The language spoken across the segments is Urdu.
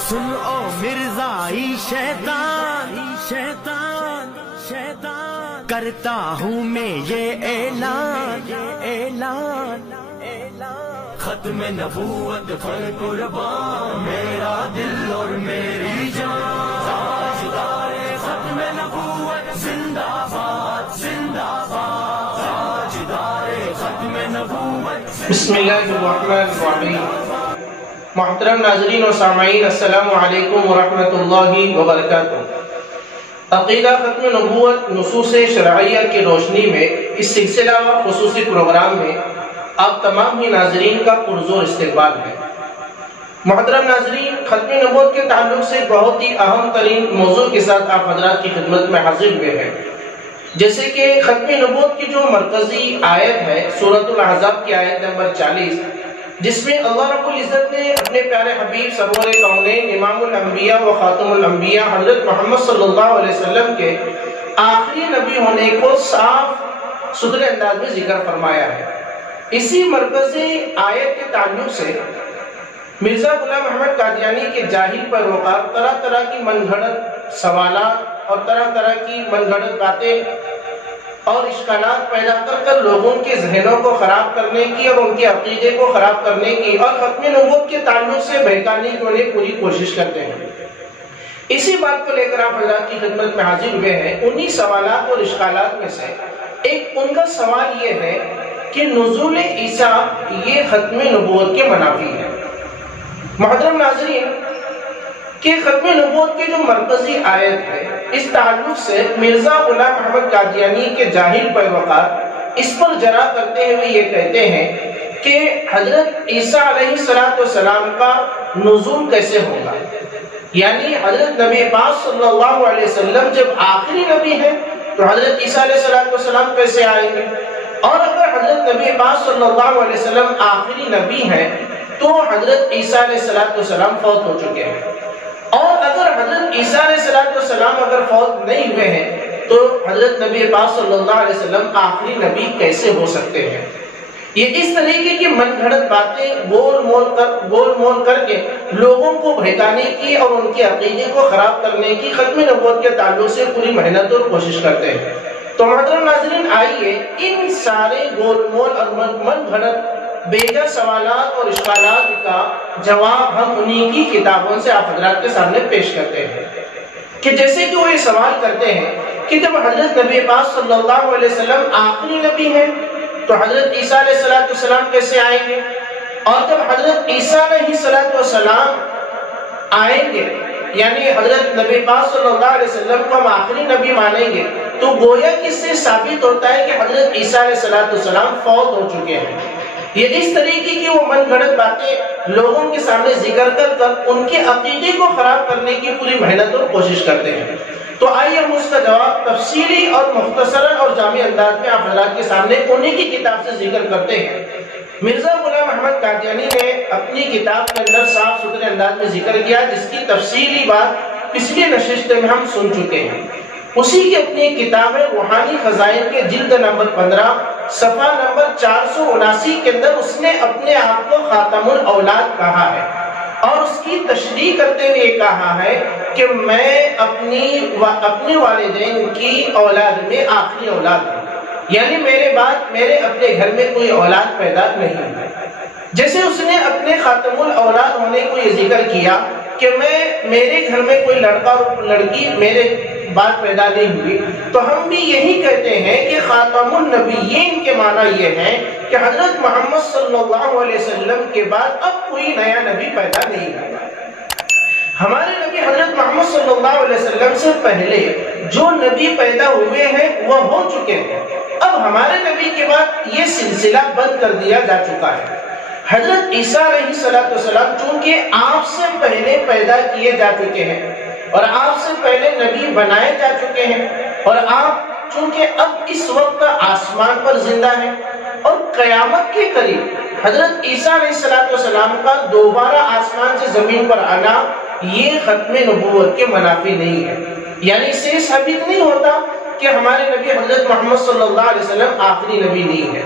سن او مرزائی شیطان شیطان شیطان، کرتا ہوں میں یہ اعلان اعلان اعلان، ختم نبوت پر قربان میرا دل اور میری جان، تاجدار ختم نبوت زندہ باد زندہ باد، تاجدار ختم نبوت۔ بسم اللہ الرحمن الرحیم۔ محترم ناظرین و سامعین، السلام علیکم ورحمۃ اللہ وبرکاتہ۔ عقیدہ ختم نبوت نصوص شرعیہ کی روشنی میں اس سلسلہ و خصوصی پروگرام میں آپ تمام ہی ناظرین کا پرزور استقبال ہے۔ محترم ناظرین، ختم نبوت کے تعلق سے بہت ہی اہم ترین موضوع کے ساتھ آپ حضرات کی خدمت میں حاضر ہوئے ہیں، جیسے کہ ختم نبوت کی جو مرکزی آیت ہے سورۃ الاحزاب کی آیت نمبر 40، جس میں اللہ رب العزت نے اپنے پیارے حبیب سرور کونین امام الانبیاء و خاتم الانبیاء حضرت محمد صلی اللہ علیہ وسلم کے آخری نبی ہونے کو صاف ستھرے انداز میں ذکر فرمایا ہے۔ اسی مرکزی آیت کے تعلق سے مرزا غلام احمد قادیانی کے جاہل پیروکار طرح طرح کی من گھڑت سوالات اور طرح طرح کی من گھڑت باتیں اور اشکالات پیدا کر لوگوں کے ذہنوں کو خراب کرنے کی اور ان کے عقیدے کو خراب کرنے کی اور ختم نبوت کے تعلق سے بہکانے کی انہیں پوری کوشش کرتے ہیں۔ اسی بات کو لے کر آپ حضرات کی خدمت میں حاضر ہوئے ہیں۔ انہی سوالات اور اشکالات میں سے ایک ان کا سوال یہ ہے کہ نزول عیسیٰ یہ ختم نبوت کے منافی ہے۔ محترم ناظرین، کہ ختم نبوت کی جو مرکزی آیت ہے اس تعلق سے مرزا غلام احمد قادیانی کے جاہل پیروکار اس پر جرا کرتے ہوئے یہ کہتے ہیں کہ حضرت عیسیٰ علیہ السلام کا نزول کیسے ہوگا، یعنی حضرت نبی پاک صلی اللہ علیہ وسلم جب آخری نبی ہیں تو حضرت عیسیٰ علیہ السلام کیسے آئیں گے، اور اگر حضرت نبی پاک صلی اللہ علیہ وسلم آخری نبی ہیں تو حضرت عیسیٰ علیہ السلام فوت ہو چکے ہیں، اور اگر حضرت عیسیٰ علیہ السلام اگر فوت نہیں ہوئے ہیں تو حضرت نبی پاک صلی اللہ علیہ وسلم آخری نبی کیسے ہو سکتے ہیں۔ یہ اس طریقے کی من گھڑت باتیں گول مول کر کے لوگوں کو بہکانے کی اور ان کے عقیدے کو خراب کرنے کی ختم نبوت کے تعلق سے پوری محنت اور کوشش کرتے ہیں۔ تو محترم ناظرین، آئیے ان سارے گول مول اور من گھڑت بیجا سوالات اور اشکالات کا جواب ہم انہی کی کتابوں سے آپ حضرات کے سامنے پیش کرتے ہیں۔ کہ جیسے کہ وہ یہ سوال کرتے ہیں کہ جب حضرت نبی پاک صلی اللہ علیہ وسلم آخری نبی ہیں تو حضرت عیسیٰ علیہ السلام کیسے آئیں گے، اور جب حضرت عیسیٰ علیہ السلام آئیں گے یعنی حضرت نبی پاک صلی اللہ علیہ وسلم کو ہم آخری نبی مانیں گے تو گویا کس سے ثابت ہوتا ہے کہ حضرت عیسیٰ علیہ السلام فوت ہو چکے ہیں۔ یہ اس طریقے کی وہ من گھڑت باتیں لوگوں کے سامنے ذکر کر ان کے عقیدے کو خراب کرنے کی پوری محنت اور کوشش کرتے ہیں۔ تو آئیے ہم اس کا جواب تفصیلی اور مختصراً اور جامع انداز میں آپ حضرات کے سامنے انہی کی کتاب سے ذکر کرتے ہیں۔ مرزا غلام احمد قادیانی نے اپنی کتاب کے اندر صاف ستھرے انداز میں ذکر کیا، جس کی تفصیلی بات پچھلی نشست میں ہم سن چکے ہیں۔ اسی کی اپنی کتاب ہے روحانی خزائن کے جلد نمبر 15 صفحہ نمبر 479 کے اندر اس نے اپنے آپ کو خاتم الاولاد کہا ہے، اور اس کی تشریح کرتے ہوئے کہا ہے کہ میں اپنے والدین کی اولاد میں آخری اولاد ہوں، یعنی میرے بعد میرے اپنے گھر میں کوئی اولاد پیدا نہیں ہے۔ جیسے اس نے اپنے خاتم الاولاد ہونے کو یہ ذکر کیا کہ میرے گھر میں کوئی لڑکا اور لڑکی میرے بعد پیدا نہیں ہوئی، تو ہم بھی یہی کہتے ہیں کہ خاتم النبیین کے معنی یہ ہے کہ حضرت محمد صلی اللہ علیہ وسلم کے بعد اب کوئی نیا نبی پیدا نہیں ہوگا۔ ہمارے نبی حضرت محمد صلی اللہ علیہ وسلم سے پہلے جو نبی پیدا ہوئے ہیں وہ ہو چکے ہیں، اب ہمارے نبی کے بعد یہ سلسلہ بند کر دیا جا چکا ہے۔ حضرت عیسیٰ علیہ السلام چونکہ آپ سے پہلے پیدا کیے جا چکے ہیں اور آپ سے پہلے نبی بنائے جا چکے ہیں، اور آپ چونکہ اب اس وقت آسمان پر زندہ ہیں، اور قیامت کے قریب حضرت عیسیٰ علیہ السلام کا دوبارہ آسمان سے زمین پر آنا یہ ختم نبوت کے منافی نہیں ہے، یعنی اس سے ثابت نہیں ہوتا کہ ہمارے نبی حضرت محمد صلی اللہ علیہ وسلم آخری نبی نہیں ہے۔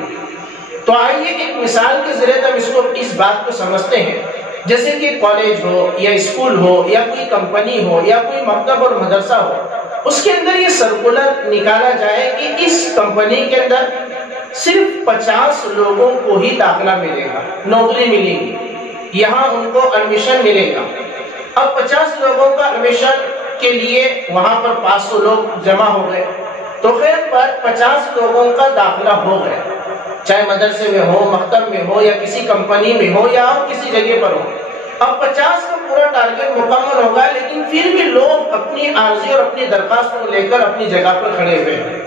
تو آئیے ایک مثال کے ذریعے ہم اس بات کو سمجھتے ہیں جیسے کہ کالج ہو یا اسکول ہو یا کوئی کمپنی ہو یا کوئی مکتب اور مدرسہ ہو، اس کے اندر یہ سرکولر نکالا جائے کہ اس کمپنی کے اندر صرف 50 لوگوں کو ہی داخلہ ملے گا، نوکری ملے گی، یہاں ان کو ایڈمیشن ملے گا۔ اب 50 لوگوں کا ایڈمیشن کے لیے وہاں پر 500 لوگ جمع ہو گئے، تو خیر پر 50 لوگوں کا داخلہ ہو گئے، چاہے مدرسے میں ہو، مکتب میں ہو یا کسی کمپنی میں ہو یا کسی جگہ پر ہو۔ اب 50 کا پورا ٹارگٹ مکمل ہوگا، لیکن پھر بھی لوگ اپنی عرضی اور اپنی درخواست کو لے کر اپنی جگہ پر کھڑے ہوئے ہیں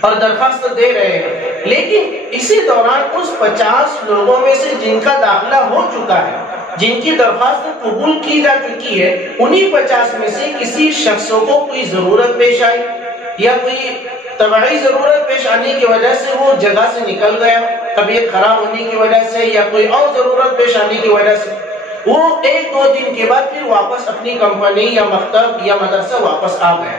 اور درخواست دے رہے ہیں، لیکن اسی دوران اس 50 لوگوں میں سے جن کا داخلہ ہو چکا ہے، جن کی درخواست قبول کی جا چکی ہے، انہی 50 میں سے کسی شخص کو کوئی ضرورت پیش آئی یا کوئی طبعی ضرورت پیش آنے کی وجہ سے وہ جگہ سے نکل گیا، طبیعت خراب ہونے کی وجہ سے یا کوئی اور ضرورت پیش آنے کی وجہ سے، وہ 1-2 دن کے بعد پھر واپس اپنی کمپنی یا مکتب یا مدرسہ واپس آ گیا۔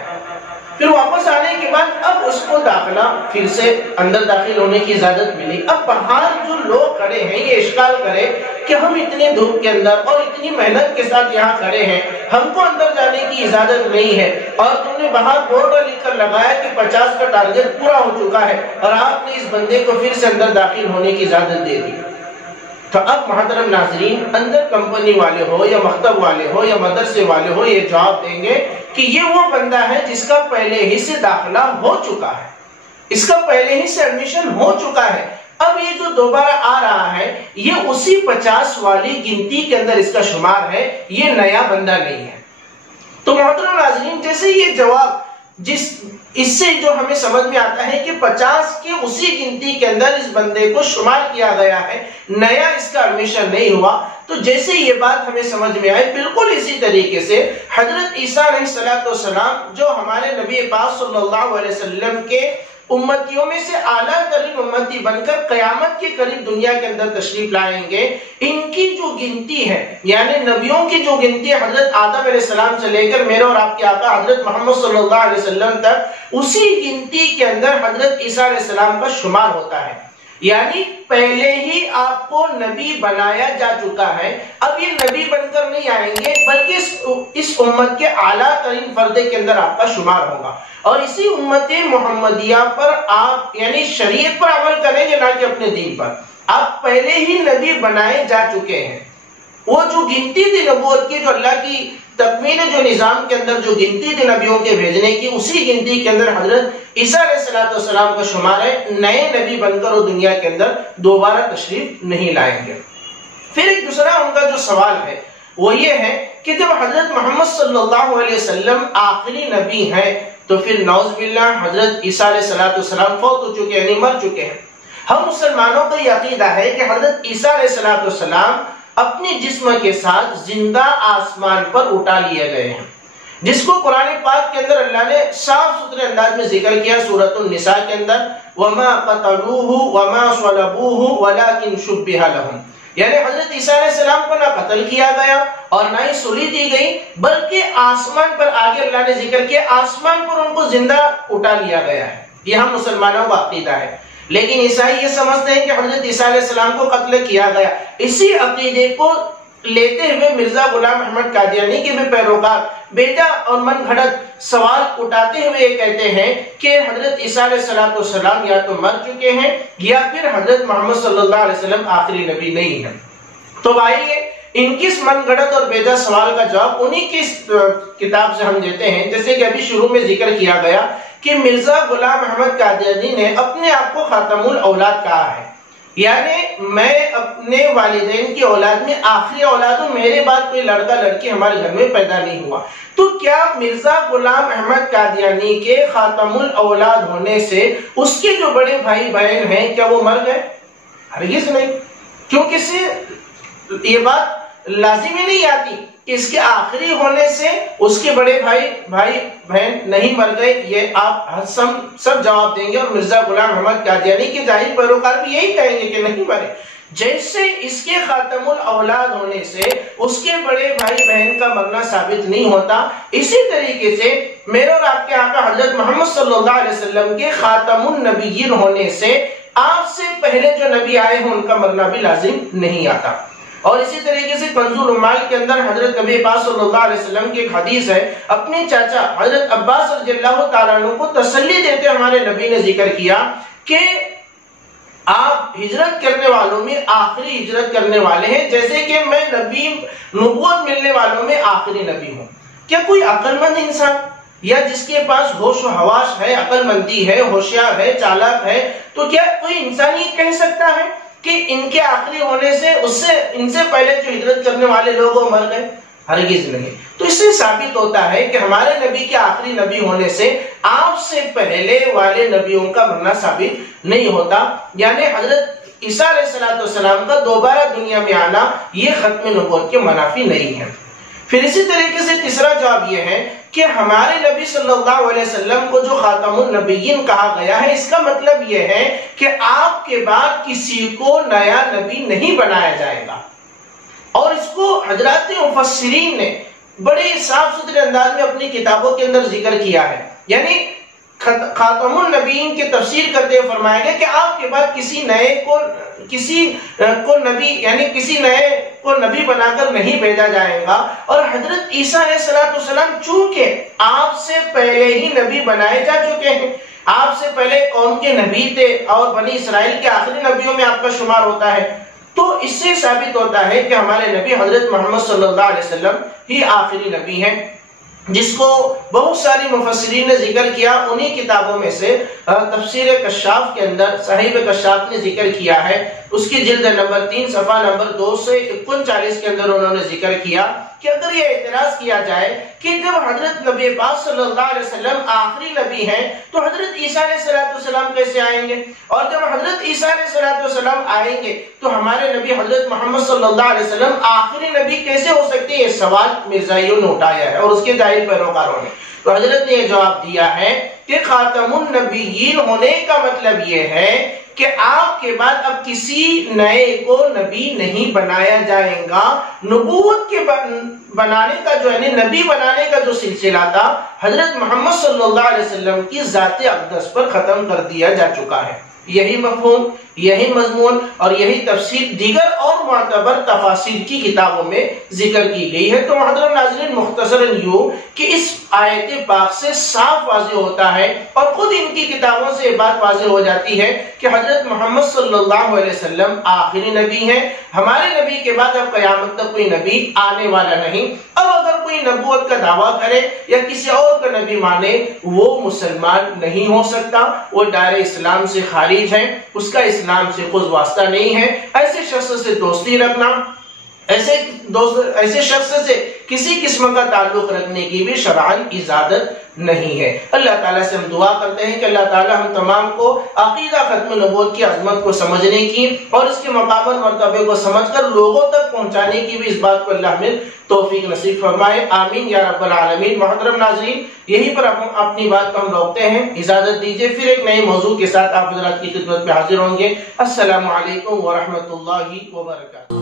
پھر واپس آنے کے بعد اب اس کو داخلہ پھر سے اندر داخل ہونے کی اجازت ملی۔ اب باہر جو لوگ کھڑے ہیں یہ اشکال کرے کہ ہم اتنے دھوپ کے اندر اور اتنی محنت کے ساتھ یہاں کھڑے ہیں، ہم کو اندر جانے کی اجازت نہیں ہے، اور تم نے باہر بورڈ لکھ کر لگایا کہ 50 کا ٹارگٹ پورا ہو چکا ہے اور آپ نے اس بندے کو پھر سے اندر داخل ہونے کی اجازت دے دی۔ تو اب محترم ناظرین، اندر کمپنی والے ہو یا مکتب والے ہو یا مدرسے والے ہو یہ جواب دیں گے کہ یہ وہ بندہ ہے جس کا پہلے ہی سے داخلہ ہو چکا ہے، اس کا پہلے ہی سے ایڈمیشن ہو چکا ہے، اب یہ جو دوبارہ آ رہا ہے یہ اسی 50 والی گنتی کے اندر اس کا شمار ہے، یہ نیا بندہ نہیں ہے۔ تو محترم ناظرین، جیسے یہ جواب اس سے جو ہمیں سمجھ میں آتا ہے کہ 50 کے اسی گنتی کے اندر اس بندے کو شمار کیا گیا ہے، نیا اس کا ایڈمیشن نہیں ہوا، تو جیسے یہ بات ہمیں سمجھ میں آئے، بالکل اسی طریقے سے حضرت عیسیٰ علیہ السلام جو ہمارے نبی پاک صلی اللہ علیہ وسلم کے امتیوں میں سے اعلیٰ ترین امتی بن کر قیامت کے قریب دنیا کے اندر تشریف لائیں گے، ان کی جو گنتی ہے یعنی نبیوں کی جو گنتی حضرت آدم علیہ السلام سے لے کر میرے اور آپ کے آقا حضرت محمد صلی اللہ علیہ وسلم تک، اسی گنتی کے اندر حضرت عیسیٰ علیہ السلام کا شمار ہوتا ہے، یعنی پہلے ہی آپ کو نبی بنایا جا چکا ہے، اب یہ نبی بن کر نہیں آئیں گے بلکہ اس امت کے اعلیٰ ترین فردے کے اندر آپ کا شمار ہوگا، اور اسی امت محمدیہ پر آپ یعنی شریعت پر عمل کریں گے، نہ کہ اپنے دین پر۔ آپ پہلے ہی نبی بنائے جا چکے ہیں، وہ جو گنتی تھی نبوت کی، جو اللہ کی تکمیل جو نظام کے اندر جو گنتی تھی نبیوں کے بھیجنے کی، اسی گنتی کے اندر حضرت عیسیٰ علیہ السلام کا شمار ہے، نئے نبی بن کر وہ دنیا کے اندر دوبارہ تشریف نہیں لائیں گے۔ پھر ایک دوسرا ان کا جو سوال ہے وہ یہ ہے کہ جب حضرت محمد صلی اللہ علیہ وسلم آخری نبی ہیں تو پھر نعوذ باللہ حضرت عیسیٰ علیہ السلام فوت ہو چکے ہیں، یعنی مر چکے ہیں۔ ہم مسلمانوں کا یہ عقیدہ ہے کہ حضرت عیسیٰ علیہ السلام اپنے جسم کے ساتھ زندہ آسمان پر اٹھا لیے گئے ہیں، جس کو قرآن پاک کے اندر اللہ نے صاف ستھرے انداز میں ذکر کیا سورۃ النساء کے اندر، وَمَا قَتَلُوهُ وَمَا صَلَبُوهُ وَلَكِنْ شُبِّهَ لَهُمْ، یعنی حضرت عیسیٰ علیہ السلام کو نہ قتل کیا گیا اور نہ ہی سولی دی گئی، بلکہ آسمان پر آگے اللہ نے ذکر کیا آسمان پر ان کو زندہ اٹھا لیا گیا ہے۔ یہ ہم مسلمانوں کا عقیدہ ہے، لیکن عیسائی یہ سمجھتے ہیں کہ حضرت عیسیٰ علیہ السلام کو قتل کیا گیا۔ اسی عقیدے کو لیتے ہوئے مرزا غلام احمد قادیانی کے بھی پیروکار بیجا اور من گھڑت سوال اٹھاتے ہوئے یہ کہتے ہیں کہ حضرت عیسیٰ علیہ السلام یا تو مر چکے ہیں یا پھر حضرت محمد صلی اللہ علیہ وسلم آخری نبی نہیں ہے۔ تو آئیے ان کی اس من گھڑت اور بیجا سوال کا جواب انہی کی کتاب سے ہم دیتے ہیں، جیسے کہ ابھی شروع میں ذکر کیا گیا کہ مرزا غلام احمد قادیانی نے اپنے آپ کو خاتم الاولاد کہا ہے، یعنی میں اپنے والدین کی اولاد میں آخری اولاد ہوں، میرے بعد کوئی لڑکا لڑکی ہمارے گھر میں پیدا نہیں ہوا۔ تو کیا مرزا غلام احمد قادیانی کے خاتم الاولاد ہونے سے اس کے جو بڑے بھائی بہن ہیں کیا وہ مر گئے؟ ہرگز نہیں، کیونکہ سے یہ بات لازمی نہیں آتی کہ اس کے آخری ہونے سے اس کے بڑے بھائی بہن نہیں مر گئے، یہ آپ سب جواب دیں گے، اور مرزا غلام احمد قادیانی کے ظاہر پیروکار بھی یہی کہیں گے کہ نہیں مرے۔ جیسے اس کے خاتم الاولاد ہونے سے اس کے بڑے بھائی بہن کا مرنا ثابت نہیں ہوتا، اسی طریقے سے میرے اور آپ کے آقا حضرت محمد صلی اللہ علیہ وسلم کے خاتم النبیین ہونے سے آپ سے پہلے جو نبی آئے ہیں ان کا مرنا بھی لازم نہیں آتا۔ اور اسی طریقے سے کنز العمال کے اندر حضرت نبی پاک صلی اللہ علیہ وسلم کی ایک حدیث ہے، اپنے چاچا حضرت عباس رضی اللہ تعالیٰ عنہ کو تسلی دیتے ہمارے نبی نے ذکر کیا کہ آپ ہجرت کرنے والوں میں آخری ہجرت کرنے والے ہیں، جیسے کہ میں نبی نبوت ملنے والوں میں آخری نبی ہوں۔ کیا کوئی عقل مند انسان یا جس کے پاس ہوش و حواس ہے، عقل مندی ہے، ہوشیار ہے، چالاک ہے، تو کیا کوئی انسان یہ کہہ سکتا ہے کہ ان کے آخری ہونے سے ان سے پہلے جو ہجرت کرنے والے لوگ وہ مر گئے؟ ہرگز نہیں۔ تو اس سے ثابت ہوتا ہے کہ ہمارے نبی کے آخری نبی ہونے سے آپ سے پہلے والے نبیوں کا مرنا ثابت نہیں ہوتا، یعنی حضرت عیسیٰ علیہ السلام کا دوبارہ دنیا میں آنا یہ ختم نبوت کے منافی نہیں ہے۔ پھر اسی طریقے سے تیسرا جواب یہ ہے کہ ہمارے نبی صلی اللہ علیہ وسلم کو جو خاتم النبیین کہا گیا ہے، اس کا مطلب یہ ہے کہ آپ کے بعد کسی کو نیا نبی نہیں بنایا جائے گا، اور اس کو حضرات مفسرین نے بڑے صاف ستھرے انداز میں اپنی کتابوں کے اندر ذکر کیا ہے۔ یعنی خاتم النبیین کی تفسیر کرتے ہوئے فرمایا گیا کہ آپ کے بعد کسی نئے کو نبی بنا کر نہیں بھیجا جائے گا، اور حضرت عیسیٰ علیہ السلام چونکہ آپ سے پہلے ہی نبی بنائے جا چکے ہیں، آپ سے پہلے قوم کے نبی تھے اور بنی اسرائیل کے آخری نبیوں میں آپ کا شمار ہوتا ہے، تو اس سے ثابت ہوتا ہے کہ ہمارے نبی حضرت محمد صلی اللہ علیہ وسلم ہی آخری نبی ہیں، جس کو بہت ساری مفسرین نے ذکر کیا۔ انہی کتابوں میں سے تفسیر کشاف کے اندر صاحب کشاف نے ذکر کیا ہے، اس کی جلد نمبر 3 صفحہ نمبر 249 کے اندر انہوں نے ذکر کیا کہ اگر یہ اعتراض کیا جائے کہ جب حضرت نبی پاک صلی اللہ علیہ وسلم آخری نبی ہیں تو حضرت عیسیٰ علیہ السلام کیسے آئیں گے، اور جب حضرت عیسیٰ علیہ السلام آئیں گے تو ہمارے نبی حضرت محمد صلی اللہ علیہ وسلم آخری نبی کیسے ہو سکتے ہیں؟ یہ سوال مرزائیوں نے اٹھایا ہے اور اس کے جاہل پیروکاروں نے۔ تو حضرت نے یہ جواب دیا ہے کہ خاتم النبیین ہونے کا مطلب یہ ہے کہ آپ کے بعد اب کسی نئے کو نبی نہیں بنایا جائے گا۔ نبوت کے بنانے کا جو یعنی نبی بنانے کا جو سلسلہ تھا حضرت محمد صلی اللہ علیہ وسلم کی ذات اقدس پر ختم کر دیا جا چکا ہے۔ یہی مفہوم، یہی مضمون اور یہی تفسیر دیگر اور معتبر تفاسیر کی کتابوں میں ذکر کی گئی ہے۔ تو محترم ناظرین، مختصراً یوں کہ اس آیت پاک سے صاف واضح ہوتا ہے اور خود ان کی کتابوں سے یہ بات واضح ہو جاتی ہے کہ حضرت محمد صلی اللہ علیہ وسلم آخری نبی ہیں۔ ہمارے نبی کے بعد اب قیامت تک کوئی نبی آنے والا نہیں۔ اب اگر کوئی نبوت کا دعویٰ کرے یا کسی اور کا نبی مانے، وہ مسلمان نہیں ہو سکتا، وہ دائرہ اسلام سے خارج ہے، اس کا اسلام سے کوئی واسطہ نہیں ہے۔ ایسے شخص سے دوستی رکھنا، ایسے شخص سے کسی قسم کا تعلق رکھنے کی بھی شرعاً اجازت نہیں ہے۔ اللہ تعالیٰ سے ہم دعا کرتے ہیں کہ اللہ تعالیٰ ہم تمام کو عقیدہ ختم نبوت کی عظمت کو سمجھنے کی اور اس کے مقام اور مرتبے کو سمجھ کر لوگوں تک پہنچانے کی بھی اس بات کو اللہ میں توفیق نصیب فرمائے، آمین یا رب العالمین۔ محترم ناظرین، یہیں پر ہم اپنی بات کو ہم روکتے ہیں، اجازت دیجیے پھر ایک نئے موضوع کے ساتھ آپ حضرات کی خدمت میں حاضر ہوں گے۔ السلام علیکم ورحمۃ اللہ وبرکاتہ۔